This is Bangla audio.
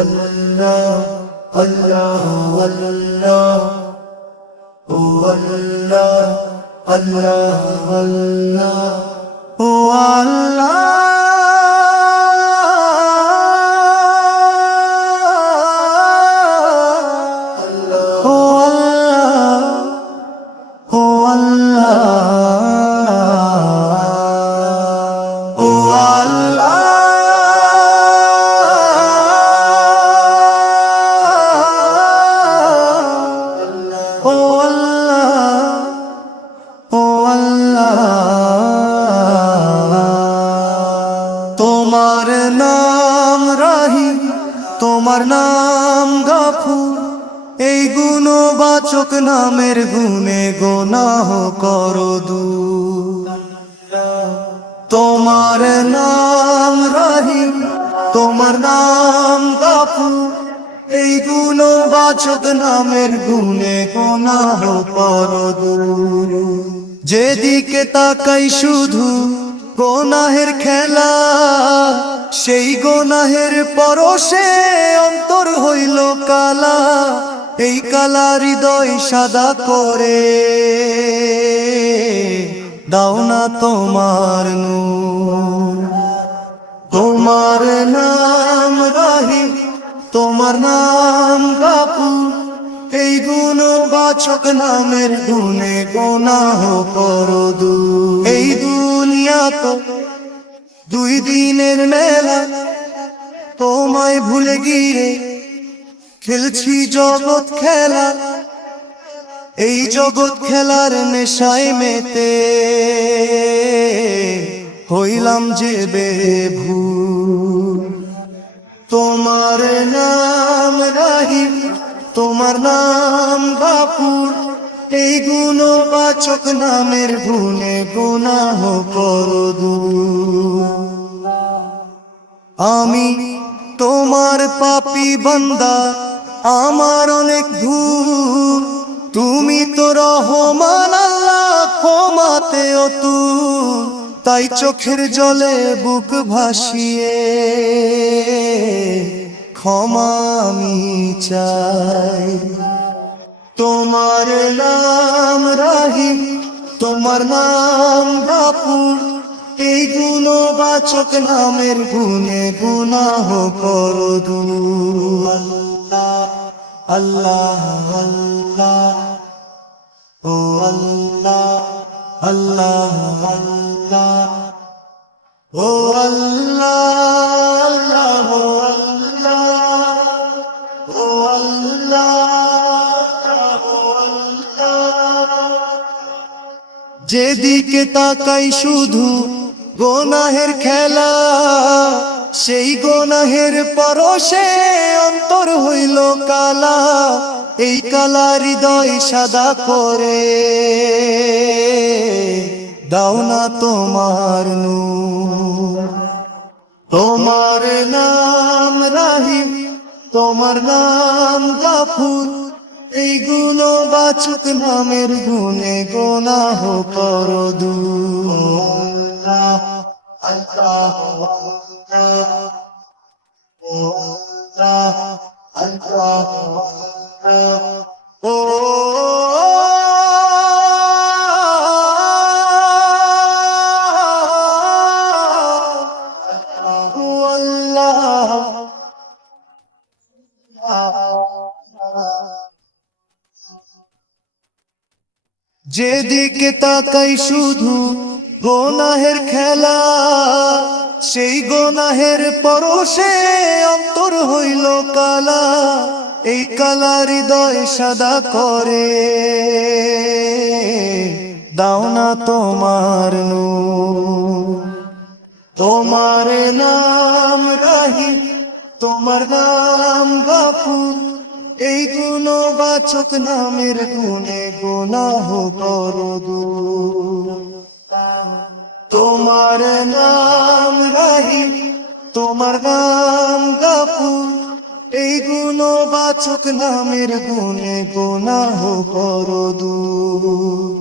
Allah, Allah, Allah, oh Allah, Allah, Allah, oh Allah. তোমার নাম রাহিম, তোমার নাম গফুর, এই গুণবাচক নামের গুণে গুনাহ করো দূর। তোমার নাম রাহিম, তোমার নাম গফুর, এই গুণবাচক নামের গুণে গুনাহ করো দূর। যেদিকে তাকাই শুধু গুনাহের খেলা, সেই গুনাহের পরশে অন্তর হইল কালা। এই কালা হৃদয় সাদা করে দাও না তোমার নূর। তোমার নাম রাহিম, তোমার নাম গফুর, এই গুণবাচক নামের গুণে গুনাহ করো দূর। এই দুনিয়া তো দুই দিনের মেলা, তোমায় ভুলে গিয়ে খেলছি জগৎ খেলা। এই জগৎ খেলার নেশায় মেতে হইলাম যে বেভুল। তোমার নাম রাহিম, তোমার নাম গফুর, এই গুণবাচক নামের গুণে গুনাহ করো দূর। আমি তোমার পাপী বান্দা, আমার অনেক ভুল, তুমি তো রহমান আল্লাহ, ক্ষমাতেও তুল। তাই চোখের জলে বুক ভাসিয়ে ক্ষমা আমি চাই। তোমার নাম রাহিম, তোমার নাম গফুর, এই গুণবাচক নামের গুণে গুনাহ করো দূর। আল্লাহ, আল্লাহ, ও আল্লাহ, আল্লাহ, আল্লাহ, ও আল্লাহ, আল্লাহ, ও আল্লাহ, ও আল্লাহ। যেদিকে তাকাই শুধু গুনাহের খেলা, সেই গুনাহের পরশে অন্তর হইল কালা। এই কালা হৃদয় সাদা করে দাও না তোমার নূর। তোমার নাম রাহিম, তোমার নাম গফুর, এই গুণবাচক নামের গুণে গুনাহ করো দূর। আল্লাহ, আল্লাহ, ও যেদিকে তাকাই শুধু গুনাহের খেলা, সেই গুনাহের পরশে অন্তর হইল কালা। এই কালা হৃদয় সাদা করে দাও না তোমার নূর। তোমার নাম রাহিম, তোমার নাম গফুর, এই গুণবাচক নামের গুণে গুনাহ করো দূর। তোমার নাম রাহিম, তোমার নাম গফুর, এই গুণবাচক নামের গুণে গুনাহ করো দূর।